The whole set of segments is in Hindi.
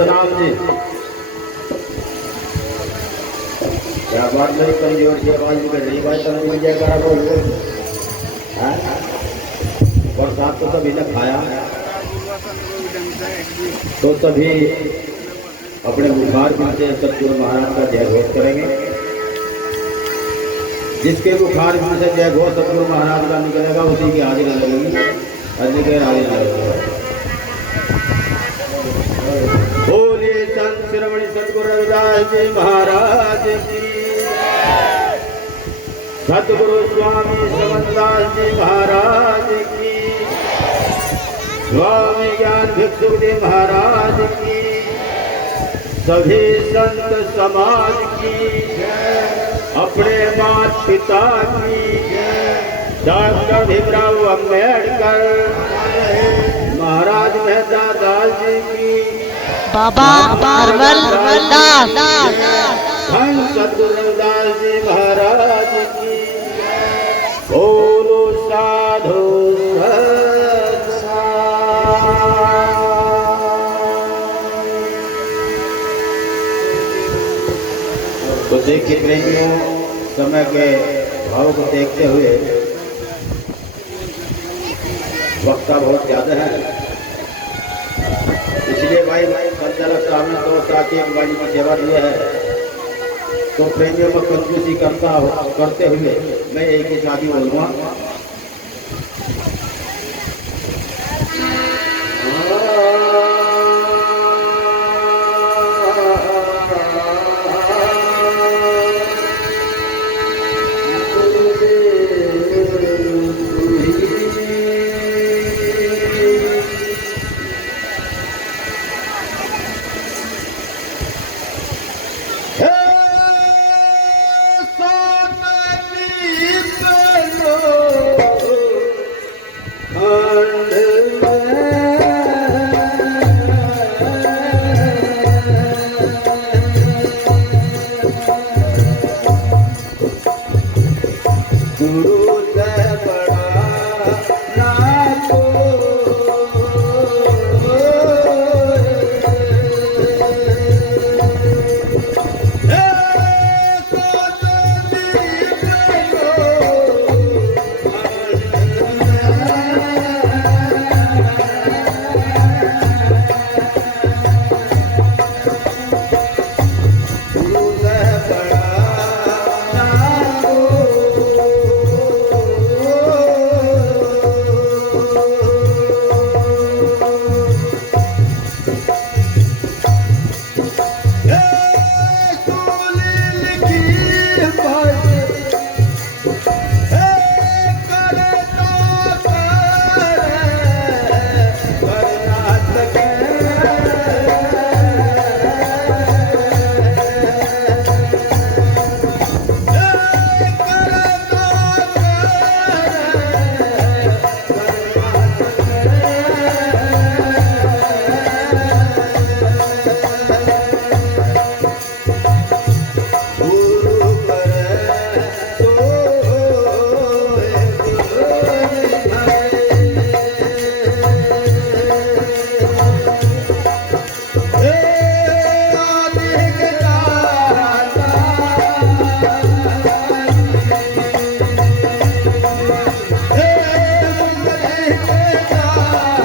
सतनाम जी। क्या बात नहीं, कमजोर की आवाज निकल रही भाई, तब मिल जाएगा बोल। बरसात तो सभी ने खाया, तो सभी अपने बुखार मिलते सतगुरु महाराज का जय घोष करेंगे। जिसके बुखार से जय घोष सतगुरु महाराज का निकलेगा उसी की हाजिरी लगेगी, हाजिर लगेगी। बोलिए संत श्रवण सतगुरु रविदास जी महाराज की, सतगुरु स्वामी समनदास जी महाराज की, स्वामी ज्ञान भिक्षु जी महाराज की, सभी संत समाज की, अपने माता पिता की, डॉक्टर भीमराव अम्बेडकर महाराज मेहता दास जी की, बाबा हरवल दास, सतगुरु रविदास जी महाराज की। बोलो साधु तो देखिए प्रेमियों, समय के भाव को देखते हुए वक्ता बहुत ज्यादा है, इसलिए भाई संचालक साहब ने तो साथ एक गाड़ी की सेवा दी है। तो प्रेमियों को कंजूसी करते हुए मैं एक ही शादी बोलूँगा।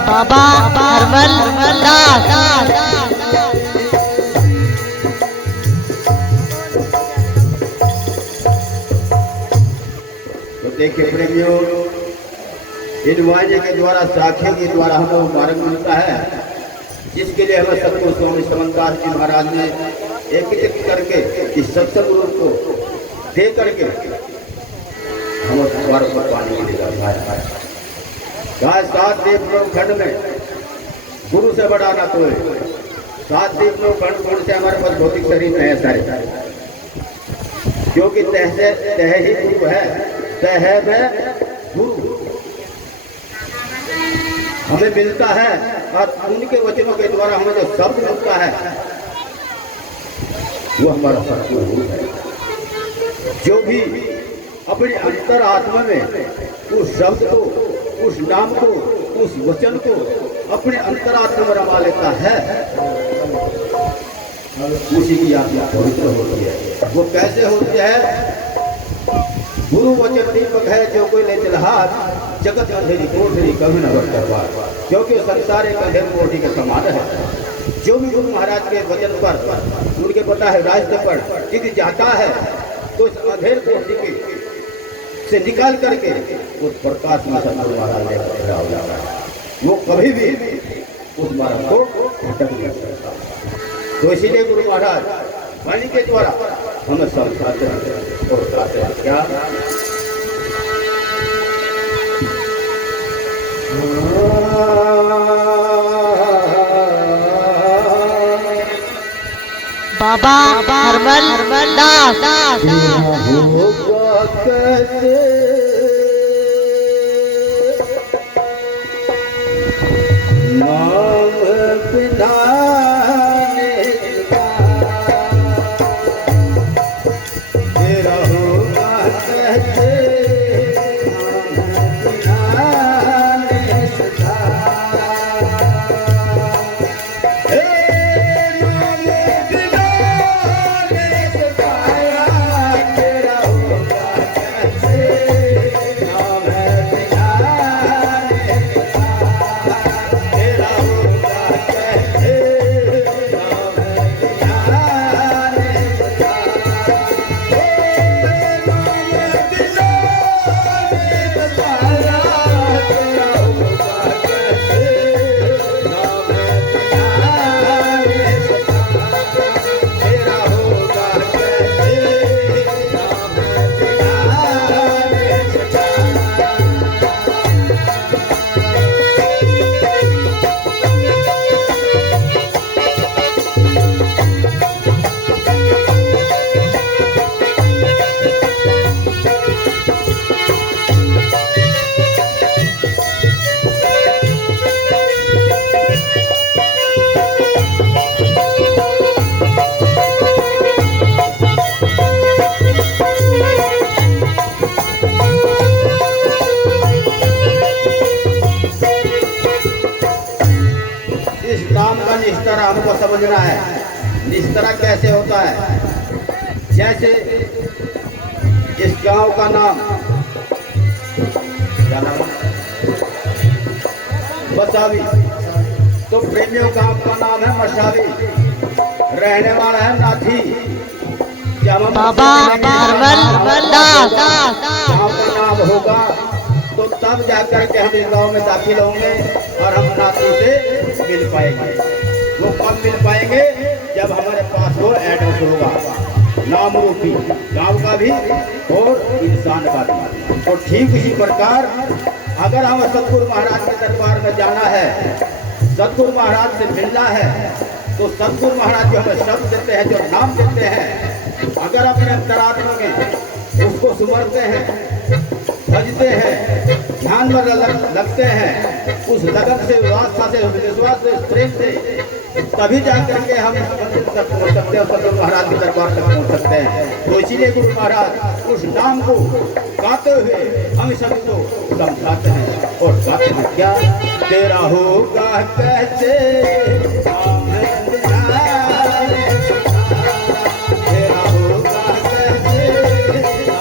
बाबा हरवल दास। तो देखिए प्रेमियों, इन वाजे के द्वारा साखी के द्वारा हमें मुबारक मिलता है, जिसके लिए हमें सतगुरु स्वामी समनदास जी महाराज ने एकीकृत करके इस सत्संग को दे करके हमें मुबारक पाने के लिए सात दीप खंड में गुरु से बड़ा ना कोई। सात दीप खंड से हमारे पास भौतिक शरीर में है सारे, क्योंकि तह ही गुरु है, तह में गुरु हमें मिलता है, और उनके वचनों के द्वारा हमें जो शब्द मिलता है वो हमारा सतगुरु है, जो भी अपने अंतर आत्मा में उस शब्द को, उस नाम को, उस वचन को अपने अंतरात्मा में रमा लेता है, उसी की यात्रा पवित्र होती है। वो कैसे होती है? गुरु वचन दीपक है जो कोई ले चल हाथ, जगत अंधेरी कोठरी कभी न बढ़ करवा, क्योंकि संसार एक अंधेर कोठी के समान है। जो भी गुरु महाराज के वचन पर उनके पता है रास्ते पर यदि जाता है तो इस अंधेर कोठी के से निकाल करके उस प्रकाश में सतगुरु महाराज ने खड़ा हो जाता है। वो कभी भी उस मार्ग को भटक नहीं सकता। तो इसीलिए गुरु महाराज वाणी के द्वारा हमें समझाते हैं और बताते हैं क्या बाबा हरमल दास नाम पिधाने तेरा होगा कैसे, नाम पिधाने सदा। नाम पिधाने सदाया तेरा होगा कैसे, नाम पिधाने तेरा होगा कैसे, नाम पिधाने सदा। इस नाम का निस्तारा हमको समझना है। निस्तारा कैसे होता है? जैसे इस गांव का नाम क्या नाम है? मसावी। तो प्रेमियों गांव का नाम है मसावी, रहने वाला है नाथी। बाबा हरमल दास गांव का नाम होगा तो तब जाकर के हम इस गांव में दाखिल होंगे और हम नाथी से मिल पाएंगे। वो कब मिल पाएंगे? जब हमारे पास वो एड्रेस होगा, नाम रूपी गांव का भी और इंसान का भी। तो ठीक इसी प्रकार अगर हमें सतगुरु महाराज के दरबार में जाना है, सतगुरु महाराज से मिलना है, तो सतगुरु महाराज जो हमें शब्द देते हैं, जो नाम देते हैं, अगर अपने अंतरात्मा में उसको सुमरते हैं, भजते हैं, ध्यान में लगते हैं, उस लगन से, आस्था से, विश्वास से, प्रेम से, तभी जाकर के हम इस मंदिर तक पहुँच सकते हैं, सतगुरु महाराज के दरबार तक पहुँच सकते हैं। तो इसीलिए गुरु महाराज उस नाम को गाते हुए हम सभी को समझाते हैं और गाते हैं क्या? तेरा होगा कैसे, नाम पिधाने सदा। तेरा होगा कैसे, नाम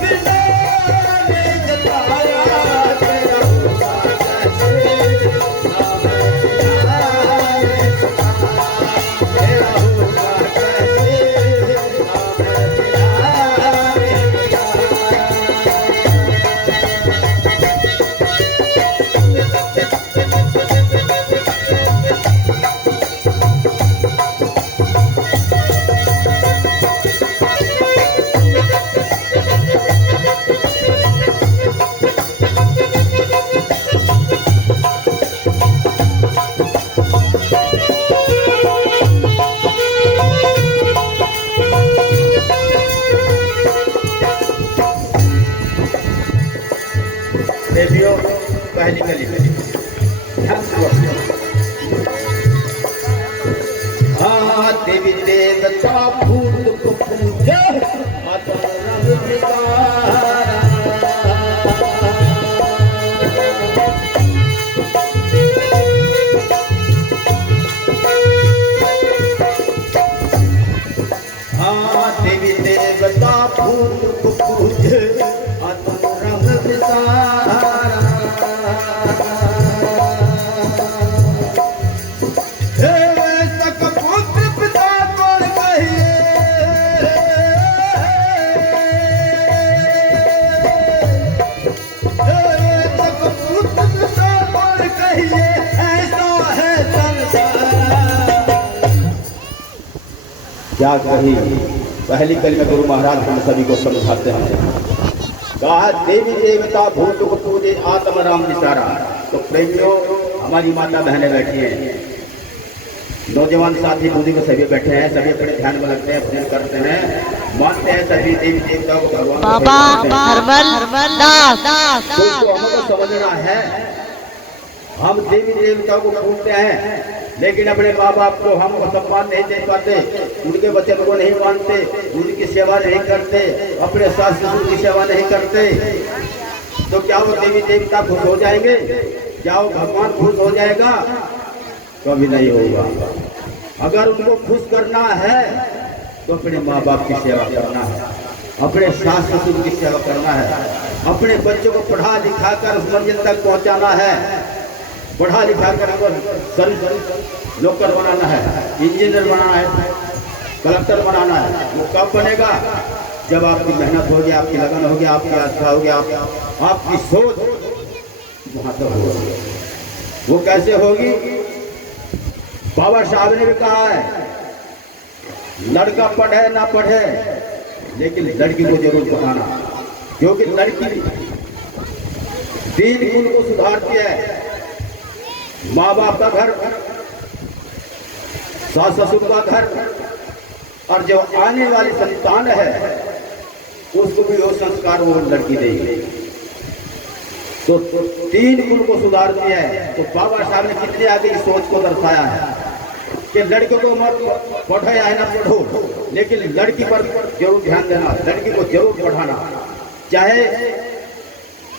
पिधाने देवियों पहली गली हाँ देवी देवता भूत को पूजा क्या कही पहली कल में गुरु महाराज हम सभी को समझाते हैं। कहा देवी देवता भूत को पूजे आत्म राम विचारा। तो प्रेमियों हमारी माता बहनें बैठी हैं, नौजवान साथी बूढ़ी को सभी बैठे हैं, सभी अपने ध्यान में लगते हैं, भजन करते हैं, मानते हैं सभी देवी देवताओं को भगवान बाबा हरमल दास तो हमको समझना है। हम देवी देवताओं को पूजते हैं लेकिन अपने माँ बाप को हम सम्मान नहीं दे पाते, उनके वचन को नहीं मानते, उनकी सेवा नहीं करते, अपने सास ससुर की सेवा नहीं करते, तो क्या वो देवी देवता खुश हो जाएंगे? क्या वो भगवान खुश हो जाएगा? कभी नहीं होगा। अगर उनको खुश करना है तो अपने माँ बाप की सेवा करना है, अपने सास ससुर की सेवा करना है, अपने बच्चों को पढ़ा लिखा कर उस मंजिल तक पहुँचाना है, पढ़ा लिखा कर नौकर बनाना है, इंजीनियर बनाना है, कलेक्टर बनाना है। वो कब बनेगा? जब आपकी मेहनत होगी, आपकी लगन होगी, आपकी आस्था होगी, आपकी सोच वहाँ तक होगी। वो कैसे होगी? बाबा साहब ने भी कहा है, लड़का पढ़े ना पढ़े लेकिन लड़की को जरूर पढ़ाना, क्योंकि लड़की 3 गुण को सुधारती है। माँ बाप का घर, सास ससुर का घर, और जो आने वाली संतान है उसको भी वो संस्कार वो लड़की देगी। तो 3 गुण को सुधारती है। तो बाबा साहब ने कितने आगे इस सोच को दर्शाया है कि लड़के को मत पढ़ो या ना पढ़ो, लेकिन लड़की पर जरूर ध्यान देना, लड़की को जरूर पढ़ाना, चाहे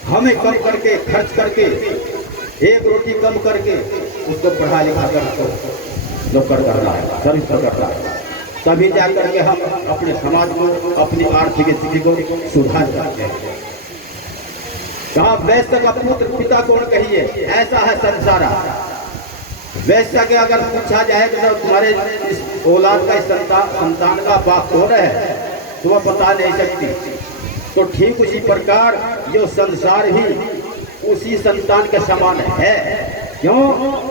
हमें कम करके खर्च करके 1 रोटी कम करके उसको पढ़ा लिखा कर नौकर करना है, सर्विस करना है, तभी जाकर के हम अपने समाज को, अपनी आर्थिक स्थिति को सुधार सकते हैं। कहा वैश्य का पुत्र पिता कौन कहिए, ऐसा है संसार। वैश्य के अगर पूछा जाए तो तुम्हारे इस औलाद का, इस संतान का बाप कौन है, तो वह बता नहीं सकती। तो ठीक उसी प्रकार जो संसार भी उसी संतान के समान है। क्यों?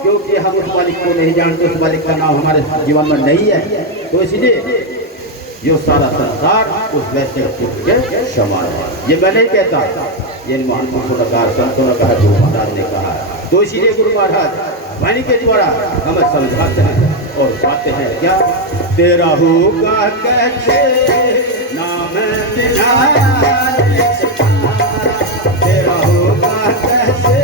क्योंकि हम उस मालिक को नहीं जानते, उस मालिक का नाम हमारे जीवन में नहीं है। तो इसलिए जो सारा संसार उस वैसे पुत्र के समान है। ये मैं नहीं कहता, ये महापुरुषों ने कहा, संतों ने कहा, गुरु महाराज ने कहा। तो इसीलिए गुरु महाराज वाणी के द्वारा हमें समझाते हैं और बातें हैं क्या? तेरा होगा कैसे नाम तेरा होगा कैसे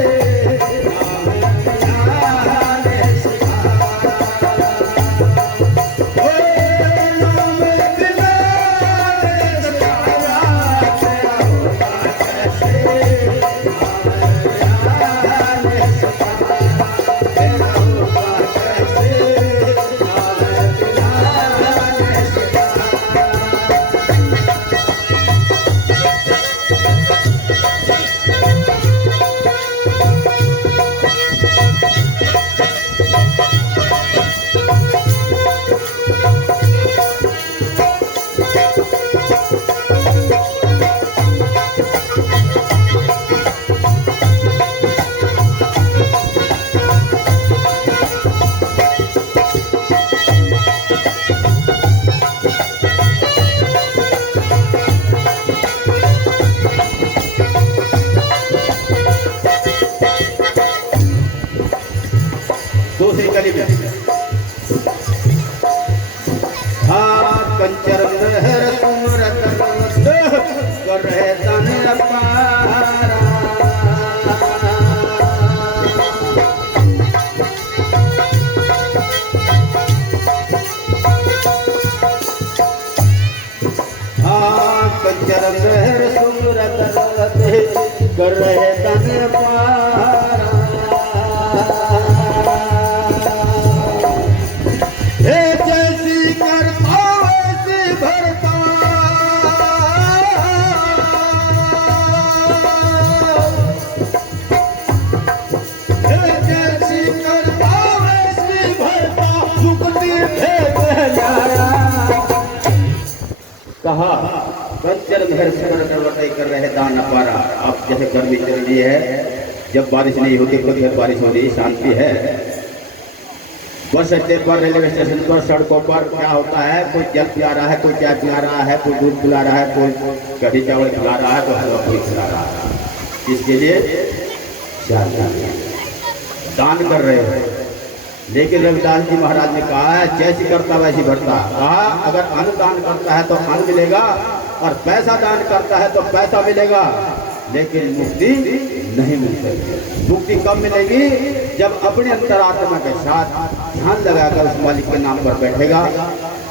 दूसरी कली में कंचर लहर तुमरत कर रहे तन अपारा। कंचर लहर तुमरत कर रहे तन अपारा। कहा कंचर मेहर कर रहे दान अपारा। आप जैसे गर्मी चल रही है, जब बारिश नहीं होती तो फिर बारिश हो रही, शांति है। बस अड्डे पर, रेलवे स्टेशन पर, सड़कों पर क्या होता है, कोई जल पिला रहा है, कोई चाय पिला रहा है, कोई दूध पिला रहा है, कोई कढ़ी चावल खिला रहा है, कोई हलवा पूरी खिला रहा है। इसके लिए दान कर रहे हैं। लेकिन रविदास जी महाराज ने कहा है जैसी करता वैसी भरता। कहा अगर अन्न दान करता है तो अन्न मिलेगा और पैसा दान करता है तो पैसा मिलेगा, लेकिन मुक्ति नहीं मिलती। मुक्ति कब मिलेगी? जब अपने अंतरात्मा के साथ ध्यान लगाकर उस मालिक के नाम पर बैठेगा,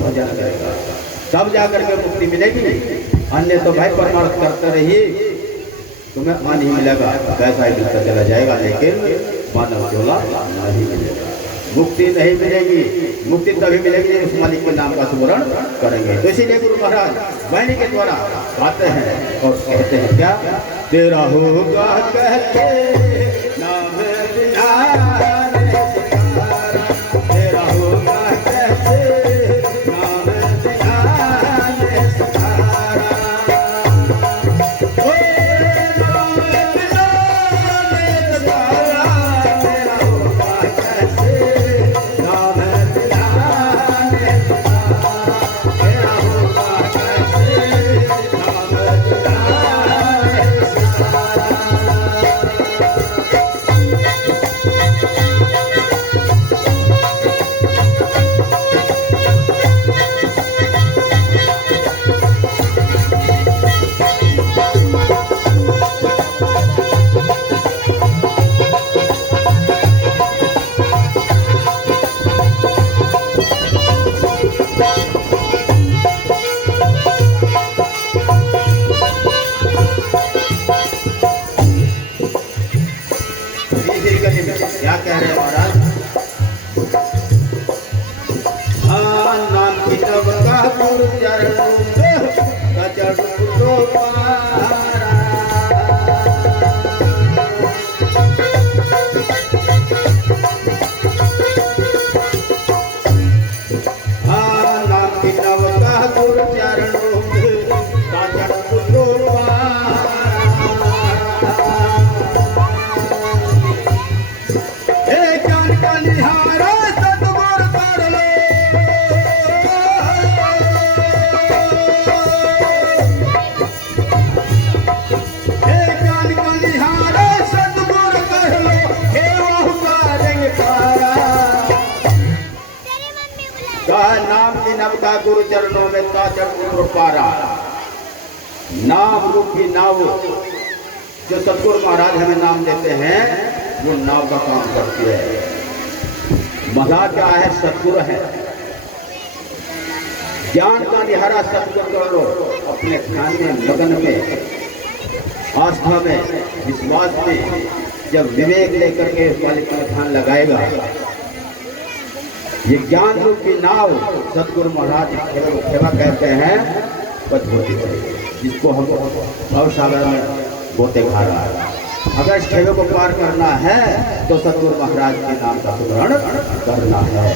भजन करेगा, तब जाकर के मुक्ति मिलेगी। अन्य तो भाई परमार्थ करते रहिए, तुम्हें अन्न ही मिलेगा, पैसा ही मिलता चला जाएगा, लेकिन मानव सेवा नहीं मिलेगा, मुक्ति नहीं मिलेगी। मुक्ति तभी मिलेगी जब उस मालिक के नाम का स्मरण करेंगे। तो इसीलिए गुरु महाराज वाणी के द्वारा आते हैं और कहते हैं क्या, तेरा होगा कहते नाम बिहार, तेरा होगा कहते नाम बिहार सहारा। क्या कह रहे हैं महाराज? हाँ, नाम की तब का गुरु चरणों में सजग तो पारा। हाँ, नाम की तब का गुरु चरणों में सजग तो पारा। नाम की नव का गुरु चरणों में ताचड़ पारा। नाम रूपी नाव जो सतगुरु महाराज हमें नाम देते हैं, वो नाव का काम करती है। मजा क्या है? सतगुरु है। ज्ञान का निहारा सतगुरु कर लो, अपने ध्यान में, मगन में, आस्था में, विश्वास में जब विवेक लेकर के मालिक का ध्यान लगाएगा, ये ज्ञान रूपी नाव सतगुरु महाराज सेवा कहते हैं, बच होती है, जिसको हम भवसागर में गोते खा रहा है। अगर इस ठेवे को पार करना है तो सतगुरु महाराज के नाम का स्मरण करना है,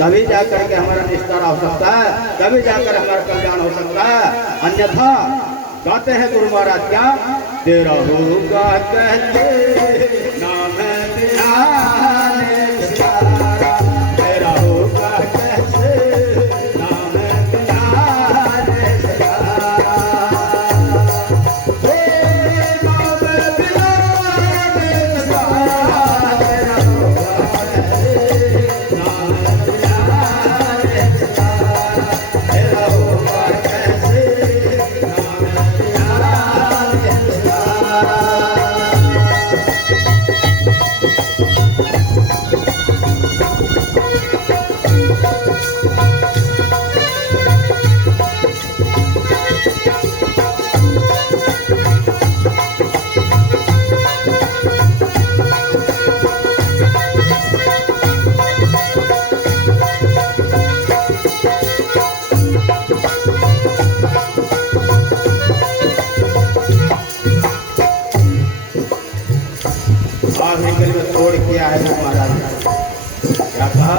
तभी जाकर के हमारा निस्तारा हो सकता है, तभी जाकर हमारा कल्याण हो सकता है। अन्यथा कहते हैं गुरु महाराज क्या, तेरा होगा कहते नाम बिहार सहारा, तेरा होगा कहते नाम बिहार सहारा। तोड़ किया है महाराज ने क्या कहा,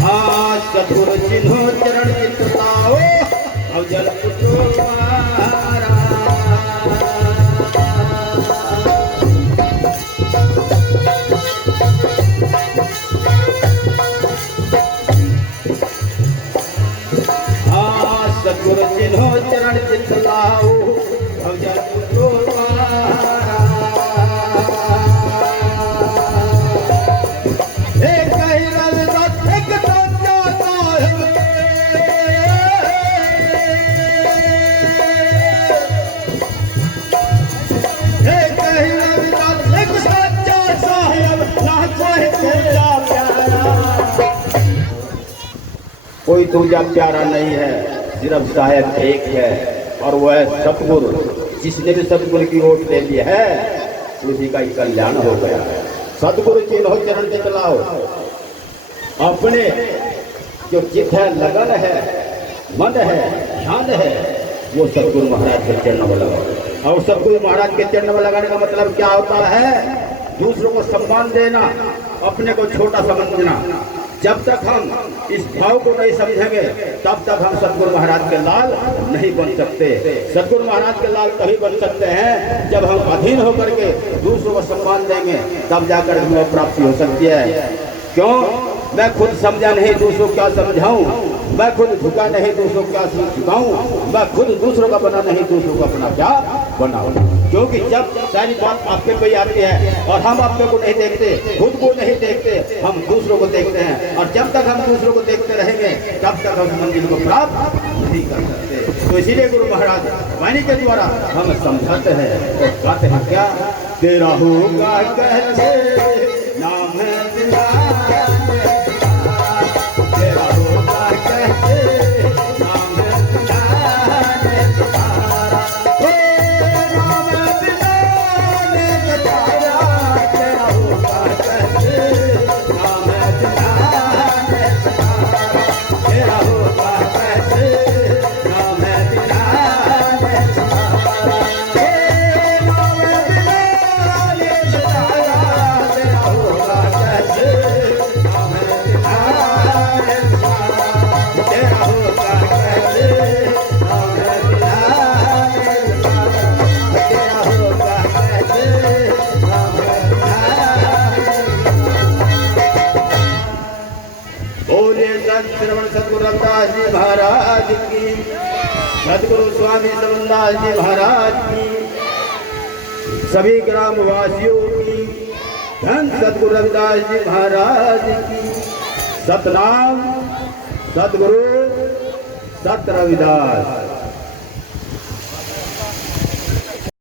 हाँ सतगुरु जिन्हों चरण चितलाओ अब जल पुटवारा। हाँ सतगुरु जिन्हों चरण चित लाओ भजन को द्वारा। एक कहीं रविदास एक सच्चा साहिब, एक कहीं रविदास एक सच्चा साहिब, ना कोई दूजा प्यारा। कोई दूजा प्यारा नहीं है, सिर्फ साहिब एक है और वह है सतगुरु। जिसने भी सतगुरु की ओट ले ली है उसी का ही कल्याण हो गया। सतगुरु चिन्हो चरण चित लाओ। अपने जो चित है, लगन है, मन है, ध्यान है, वो सतगुरु महाराज के चरणों में लगाओ। और सतगुरु महाराज के चरणों में लगाने का मतलब क्या होता है? दूसरों को सम्मान देना, अपने को छोटा समझना। जब तक हम इस भाव को नहीं समझेंगे तब तक हम सतगुरु महाराज के लाल नहीं बन सकते। सतगुरु महाराज के लाल तभी बन सकते हैं जब हम अधीन होकर के दूसरों को सम्मान देंगे, तब जाकर हमें प्राप्ति हो सकती है। क्यों? मैं खुद समझा नहीं दूसरों क्या समझाऊं, मैं खुद झुका नहीं दूसरों क्या झुकाऊं, मैं खुद दूसरों का बना नहीं दूसरों को अपना क्या बनाऊं। क्योंकि जब सारी बात आप पे कोई आती है और हम अपने को नहीं देखते, खुद को नहीं देखते, हम दूसरों को देखते हैं। और जब तक हम दूसरों को देखते रहेंगे तब तक हम मंजिल को प्राप्त नहीं कर सकते। तो इसीलिए गुरु महाराज वाणी के द्वारा हम समझाते हैं और कहते हैं क्या? तेरा होगा कहते नाम है सतगुरु रविदास जी महाराज की, सतगुरु स्वामी समनदास जी महाराज की, सभी ग्रामवासियों की, धन सतगुरु रविदास जी महाराज की। सतनाम सतगुरु सत रविदास।